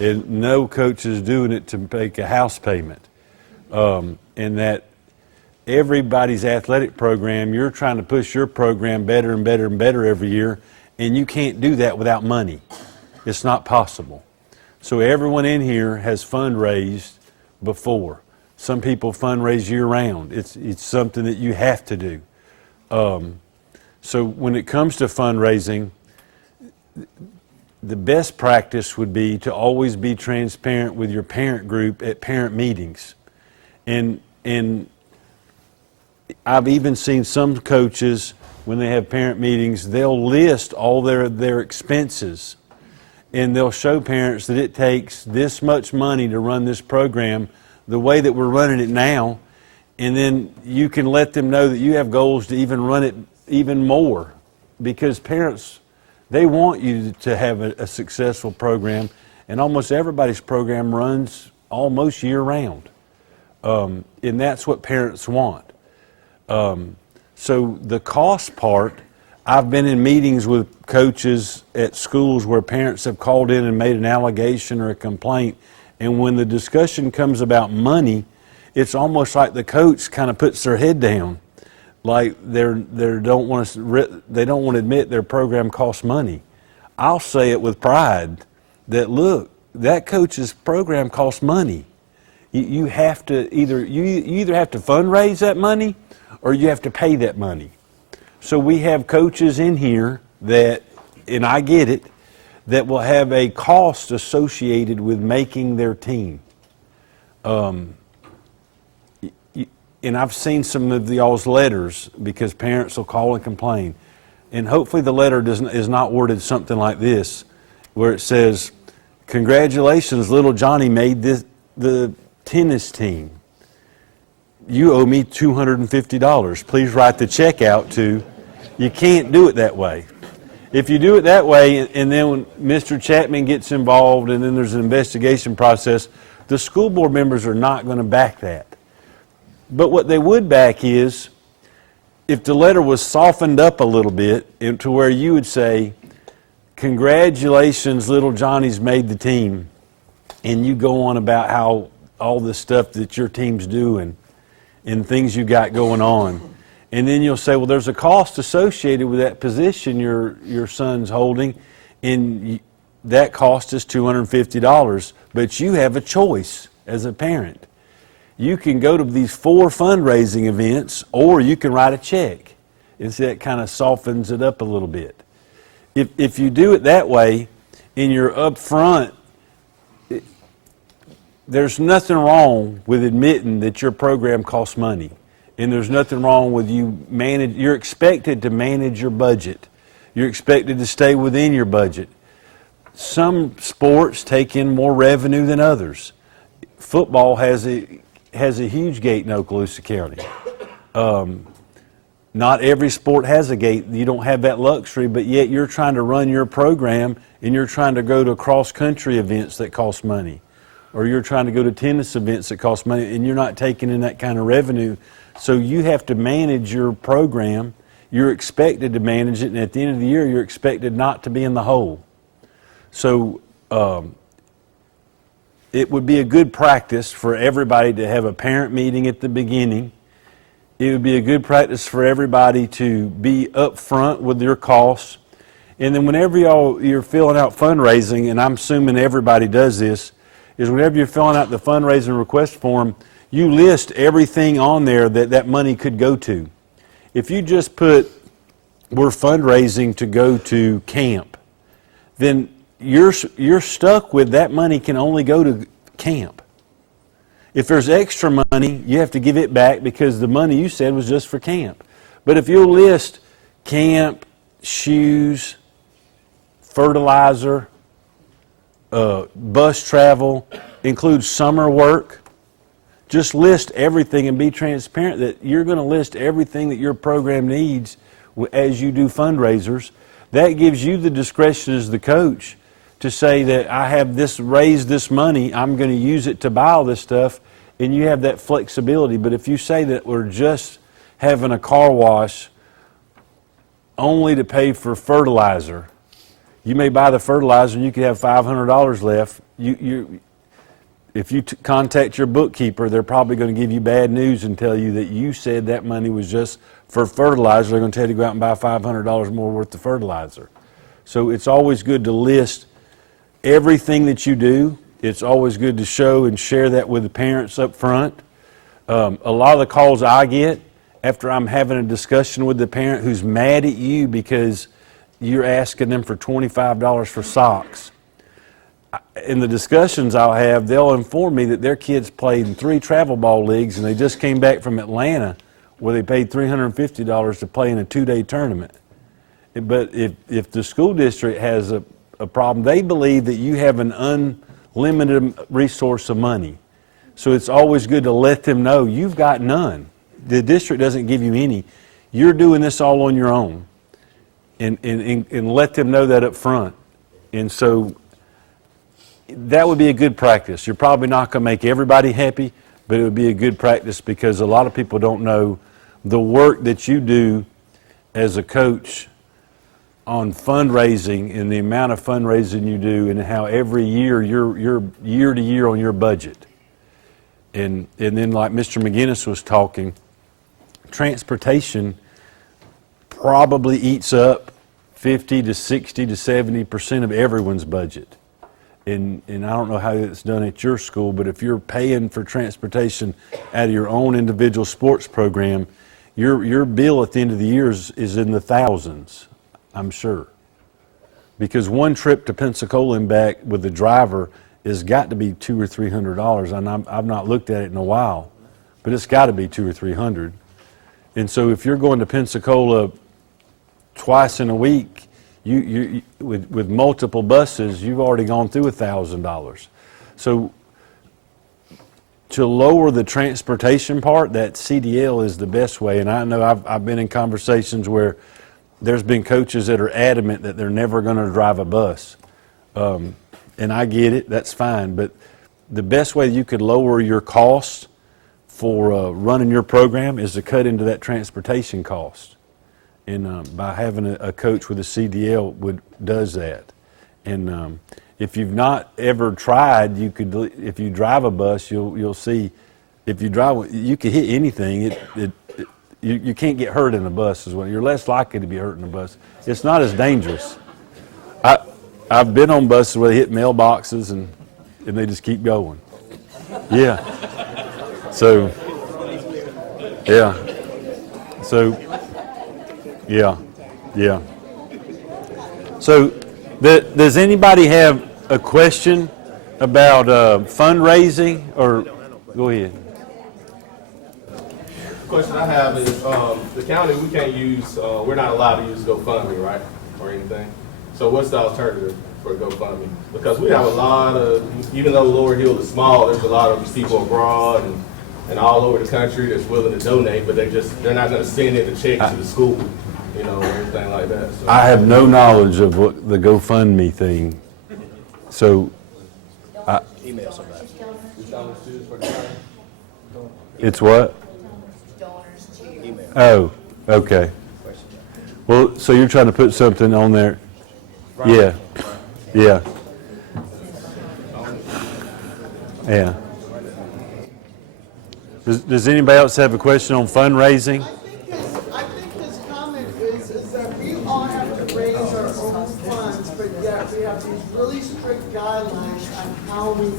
and no coach is doing it to make a house payment, and that everybody's athletic program, you're trying to push your program better and better and better every year, and you can't do that without money. It's not possible. So everyone in here has fundraised before. Some people fundraise year-round. It's something that you have to do. So when it comes to fundraising, the best practice would be to always be transparent with your parent group at parent meetings. And I've even seen some coaches, when they have parent meetings, they'll list all their expenses, and they'll show parents that it takes this much money to run this program the way that we're running it now, and then you can let them know that you have goals to even run it even more, because parents, they want you to have a successful program, and almost everybody's program runs almost year-round, and that's what parents want. So the cost part, I've been in meetings with coaches at schools where parents have called in and made an allegation or a complaint, and when the discussion comes about money, it's almost like the coach kind of puts their head down, like they don't want to admit their program costs money. I'll say it with pride that, look, that coach's program costs money. You have to you either have to fundraise that money or you have to pay that money. So we have coaches in here that, and I get it, that will have a cost associated with making their team. And I've seen some of y'all's letters because parents will call and complain. And hopefully the letter is not worded something like this, where it says, congratulations, little Johnny made the tennis team. You owe me $250. Please write the check out to. You can't do it that way. if you do it that way, and then when Mr. Chapman gets involved and then there's an investigation process, the school board members are not going to back that. But what they would back is if the letter was softened up a little bit into where you would say, congratulations, little Johnny's made the team, and you go on about how all the stuff that your team's doing and things you got going on. And then you'll say, well, there's a cost associated with that position your son's holding, and that cost is $250, but you have a choice as a parent. You can go to these 4 fundraising events, or you can write a check. And so that kind of softens it up a little bit. If you do it that way, and you're up front, there's nothing wrong with admitting that your program costs money. And there's nothing wrong with you're expected to manage your budget. You're expected to stay within your budget. Some sports take in more revenue than others. Football has a huge gate in Okaloosa County. Not every sport has a gate. You don't have that luxury, but yet you're trying to run your program and you're trying to go to cross-country events that cost money, or you're trying to go to tennis events that cost money, and you're not taking in that kind of revenue. So you have to manage your program. You're expected to manage it, and at the end of the year, you're expected not to be in the hole. So it would be a good practice for everybody to have a parent meeting at the beginning. It would be a good practice for everybody to be upfront with their costs. And then whenever you're filling out fundraising, and I'm assuming everybody does this, is whenever you're filling out the fundraising request form, you list everything on there that money could go to. If you just put, we're fundraising to go to camp, then you're stuck with that money can only go to camp. If there's extra money, you have to give it back because the money you said was just for camp. But if you'll list camp, shoes, fertilizer, bus travel, includes summer work, just list everything and be transparent that you're going to list everything that your program needs as you do fundraisers. That gives you the discretion as the coach to say that I have raised this money, I'm going to use it to buy all this stuff, and you have that flexibility. But if you say that we're just having a car wash only to pay for fertilizer, you may buy the fertilizer and you could have $500 left. If you contact your bookkeeper, they're probably going to give you bad news and tell you that you said that money was just for fertilizer. They're going to tell you to go out and buy $500 more worth of fertilizer. So it's always good to list everything that you do. It's always good to show and share that with the parents up front. A lot of the calls I get after I'm having a discussion with the parent who's mad at you because you're asking them for $25 for socks. In the discussions I'll have, they'll inform me that their kids played in 3 travel ball leagues and they just came back from Atlanta where they paid $350 to play in a 2-day tournament. But if the school district has a problem, they believe that you have an unlimited resource of money. So it's always good to let them know you've got none. The district doesn't give you any. You're doing this all on your own. And let them know that up front. And so that would be a good practice. You're probably not going to make everybody happy, but it would be a good practice because a lot of people don't know the work that you do as a coach on fundraising and the amount of fundraising you do and how every year you're year to year on your budget. And then like Mr. McGinnis was talking, transportation probably eats up 50 to 60 to 70% of everyone's budget. And I don't know how it's done at your school, but if you're paying for transportation out of your own individual sports program, your bill at the end of the year is in the thousands, I'm sure. Because one trip to Pensacola and back with the driver has got to be $200 or $300, and I've not looked at it in a while, but it's got to be $200 or $300. And so if you're going to Pensacola twice in a week, you with multiple buses, you've already gone through $1,000. So to lower the transportation part, that CDL is the best way. And I know I've been in conversations where there's been coaches that are adamant that they're never going to drive a bus. And I get it, that's fine, but the best way you could lower your costs for running your program is to cut into that transportation cost. And by having a coach with a CDL does that. And if you've not ever tried, if you drive a bus, you'll see, if you drive, you can hit anything. You can't get hurt in a bus as well. You're less likely to be hurt in a bus. It's not as dangerous. I've been on buses where they hit mailboxes and they just keep going. Yeah. So, yeah. So, yeah. So, does anybody have a question about fundraising, or go ahead? Question I have is, the county, we can't use, we're not allowed to use GoFundMe, right, or anything. So what's the alternative for GoFundMe? Because we have a lot of, even though Lower Hill is small, there's a lot of people abroad and all over the country that's willing to donate, but they're not gonna send in a check to the school, or anything like that. So. I have no knowledge of what the GoFundMe thing. So, Email somebody. it's what? Donors to. Oh, okay. Well, so you're trying to put something on there? Yeah. Yeah. Yeah. Does anybody else have a question on fundraising? I think his comment is that we all have to raise our own funds, but yet we have these really strict guidelines on how we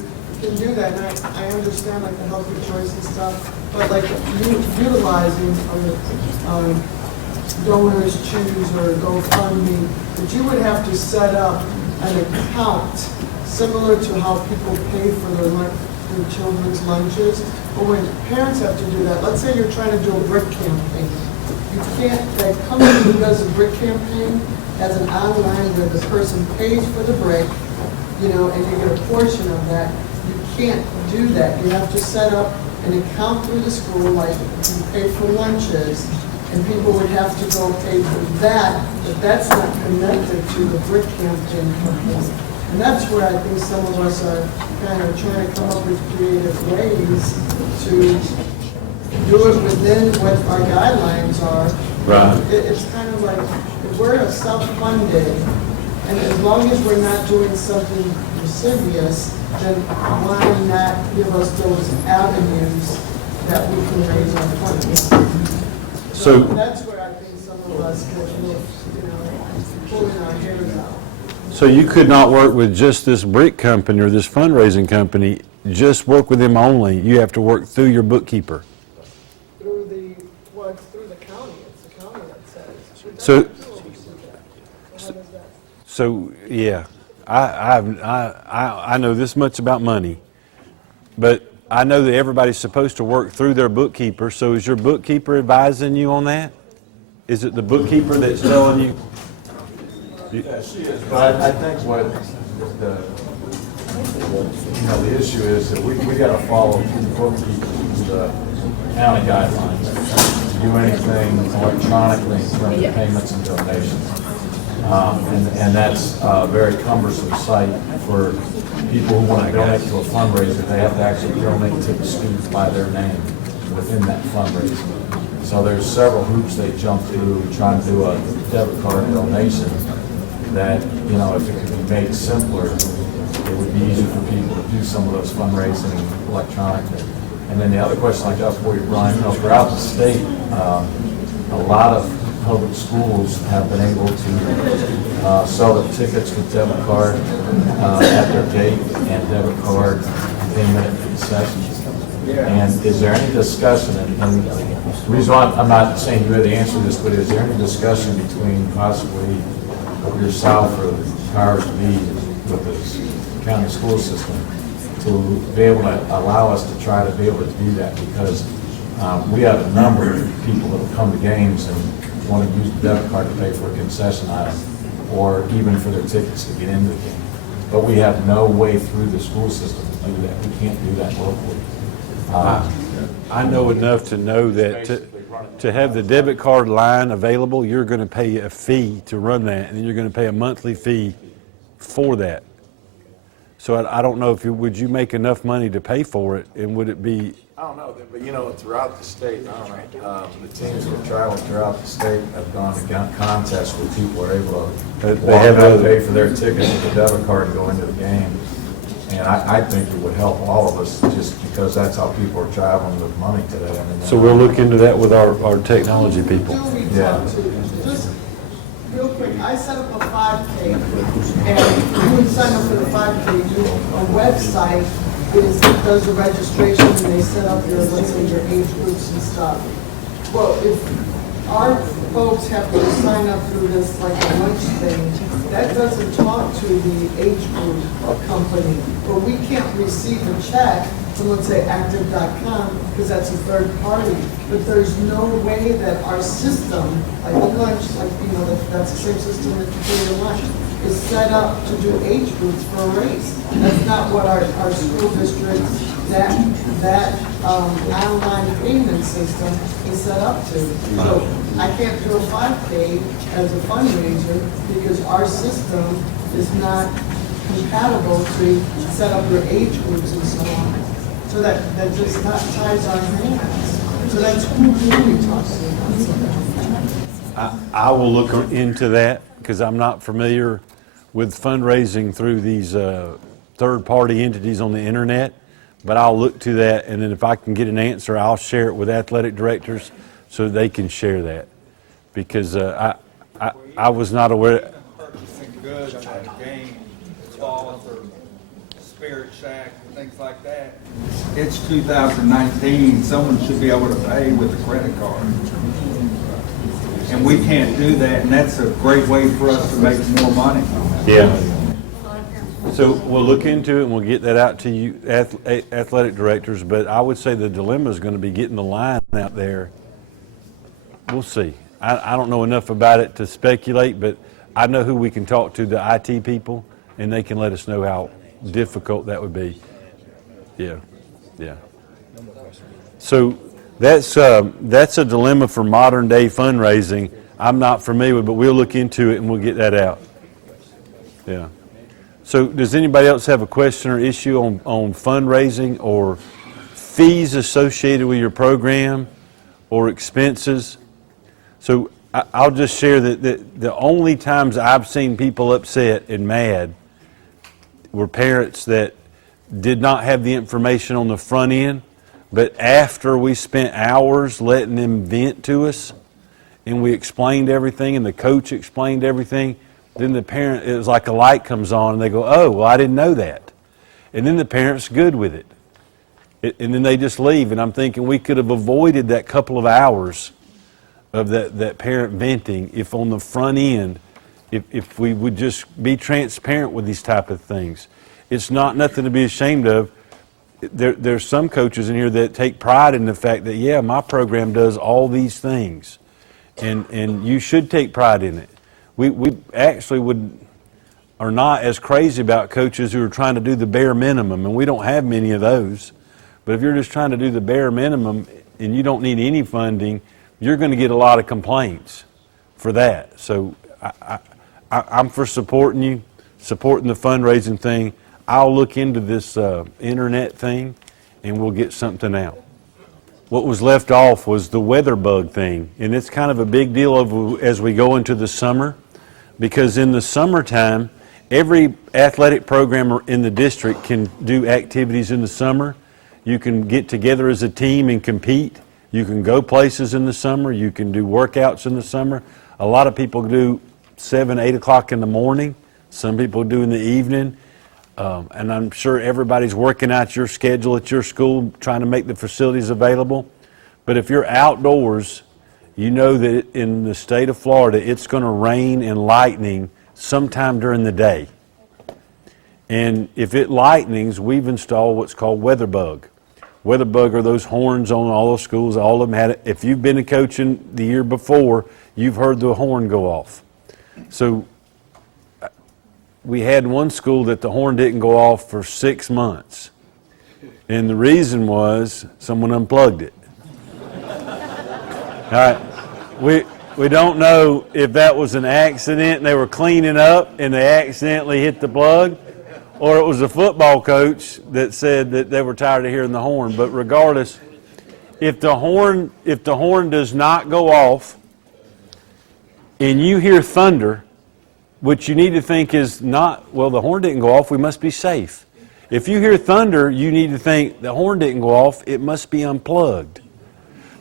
can do that. And I understand like the healthy choice and stuff, but like utilizing donors choose or GoFundMe, but you would have to set up an account similar to how people pay for their children's lunches. But when parents have to do that, let's say you're trying to do a brick campaign. You can't, that company who does a brick campaign has an online where the person pays for the brick, and you get a portion of that. You can't do that. You have to set up an account through the school, like you pay for lunches, and people would have to go pay for that, but that's not connected to the brick campaign component. And that's where I think some of us are kind of trying to come up with creative ways to do it within what our guidelines are. Right. It's kind of like, if we're self-funded, and as long as we're not doing something lascivious, then why not give us those avenues that we can raise our funds? So That's where I think some of us get, pulling our hairs out. So you could not work with just this brick company or this fundraising company, just work with them only. You have to work through your bookkeeper. Through it's through the county. It's the county that says. So yeah, I know this much about money, but I know that everybody's supposed to work through their bookkeeper. So is your bookkeeper advising you on that? Is it the bookkeeper that's telling you? Yeah, she is, but I think what the issue is that we got to follow the county guidelines to do anything electronically in terms of payments and donations. And that's a very cumbersome site for people who want to donate to a fundraiser. They have to actually donate to the students by their name within that fundraiser. So there's several hoops they jump through trying to do a debit card donation that, if it could be made simpler, it would be easier for people to do some of those fundraising electronically. And then the other question I got for you, Brian, throughout the state, a lot of public schools have been able to sell their tickets with debit card at their gate and debit card payment at concessions. And is there any discussion, and the reason why I'm not saying you have the answer to this, but is there any discussion between possibly yourself or the powers to be with the county school system to be able to allow us to try to be able to do that? Because we have a number of people that will come to games and want to use the debit card to pay for a concession item or even for their tickets to get into the game. But we have no way through the school system to do that. We can't do that locally. I know enough to know that Basically to have the debit card line available, you're going to pay a fee to run that, and then you're going to pay a monthly fee for that. So I don't know if would you make enough money to pay for it, and would it be? I don't know, but throughout the state, the teams that have traveled throughout the state have gone to contests where people are able to They have pay for their tickets with a debit card and go into the game. And I think it would help all of us just because that's how people are traveling with money today. So we'll look into that with our technology people. Yeah. Just real quick, I set up a 5K, and you would sign up for the 5K, a website does the registration, and they set up your, let's say, your age groups and stuff. Well, if our folks have to sign up through this, like a lunch thing, that doesn't talk to the age group company, but we can't receive a check from, let's say, active.com, because that's a third party. But there's no way that our system, like the lunch, that's the same system that you pay your lunch, is set up to do age groups for a race. That's not what our school districts, that online payment system is set up to. So I can't do a 5K as a fundraiser because our system is not compatible to set up your age groups and so on. So that just ties our hands. So that's who we talk to. I will look into that because I'm not familiar with fundraising through these third-party entities on the internet, but I'll look to that, and then if I can get an answer, I'll share it with athletic directors so they can share that, because I was not aware. Purchasing goods at a game, stalls or Spirit Shack and things like that. It's 2019, someone should be able to pay with a credit card. And we can't do that, and that's a great way for us to make more money. Yeah. So we'll look into it and we'll get that out to you, athletic directors, but I would say the dilemma is going to be getting the line out there. We'll see. I don't know enough about it to speculate, but I know who we can talk to, the IT people, and they can let us know how difficult that would be. Yeah, yeah. So that's a dilemma for modern day fundraising. I'm not familiar with, but we'll look into it and we'll get that out. Yeah. So does anybody else have a question or issue on fundraising or fees associated with your program or expenses? So I'll just share that the only times I've seen people upset and mad were parents that did not have the information on the front end, but after we spent hours letting them vent to us and we explained everything and the coach explained everything, then the parent, it was like a light comes on and they go, oh, well, I didn't know that. And then the parent's good with it. And then they just leave. And I'm thinking we could have avoided that couple of hours of that parent venting if on the front end, if we would just be transparent with these type of things. It's not nothing to be ashamed of. There's some coaches in here that take pride in the fact that, yeah, my program does all these things. And you should take pride in it. We actually are not as crazy about coaches who are trying to do the bare minimum, and we don't have many of those. But if you're just trying to do the bare minimum and you don't need any funding, you're going to get a lot of complaints for that. So I'm for supporting you, supporting the fundraising thing. I'll look into this internet thing, and we'll get something out. What was left off was the weather bug thing, and it's kind of a big deal as we go into the summer, because in the summertime, every athletic program in the district can do activities in the summer. You can get together as a team and compete. You can go places in the summer. You can do workouts in the summer. A lot of people do 7, 8 o'clock in the morning. Some people do in the evening. And I'm sure everybody's working out your schedule at your school, trying to make the facilities available. But if you're outdoors, you know that in the state of Florida, it's going to rain and lightning sometime during the day. And if it lightnings, we've installed what's called weather bug. Weather bug are those horns on all the schools. All of them had it. If you've been coaching the year before, you've heard the horn go off. So we had one school that the horn didn't go off for 6 months. And the reason was someone unplugged it. All right. We don't know if that was an accident and they were cleaning up and they accidentally hit the plug, or it was a football coach that said that they were tired of hearing the horn. But regardless, if the horn does not go off and you hear thunder, what you need to think is not, well, the horn didn't go off, we must be safe. If you hear thunder, you need to think the horn didn't go off, it must be unplugged.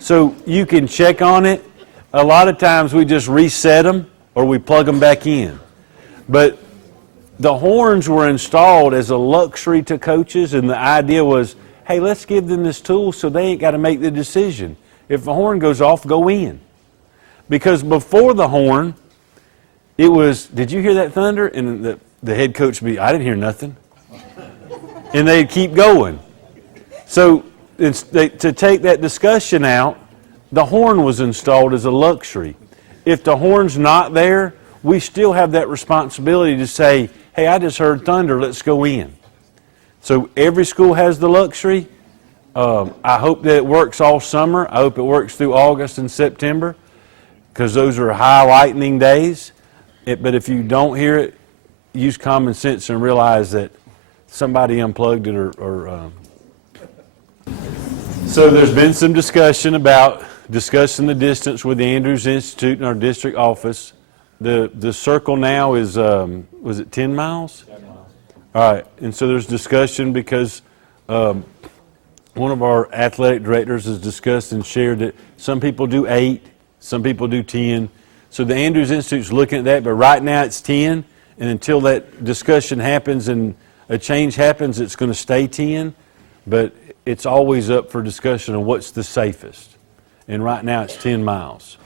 So you can check on it. A lot of times we just reset them or we plug them back in. But the horns were installed as a luxury to coaches, and the idea was, hey, let's give them this tool so they ain't got to make the decision. If the horn goes off, go in. Because before the horn, it was, did you hear that thunder? And the head coach would be, I didn't hear nothing. And they'd keep going. So to take that discussion out, the horn was installed as a luxury. If the horn's not there, we still have that responsibility to say, hey, I just heard thunder, let's go in. So every school has the luxury. I hope that it works all summer. I hope it works through August and September, because those are high lightning days. But if you don't hear it, use common sense and realize that somebody unplugged it So there's been some discussion about discussing the distance with the Andrews Institute in our district office. The circle now is, was it 10 miles? 10 miles. All right, and so there's discussion because one of our athletic directors has discussed and shared that some people do 8, some people do 10. So the Andrews Institute's looking at that, but right now it's 10, and until that discussion happens and a change happens, it's going to stay 10, but it's always up for discussion on what's the safest. And right now it's 10 miles.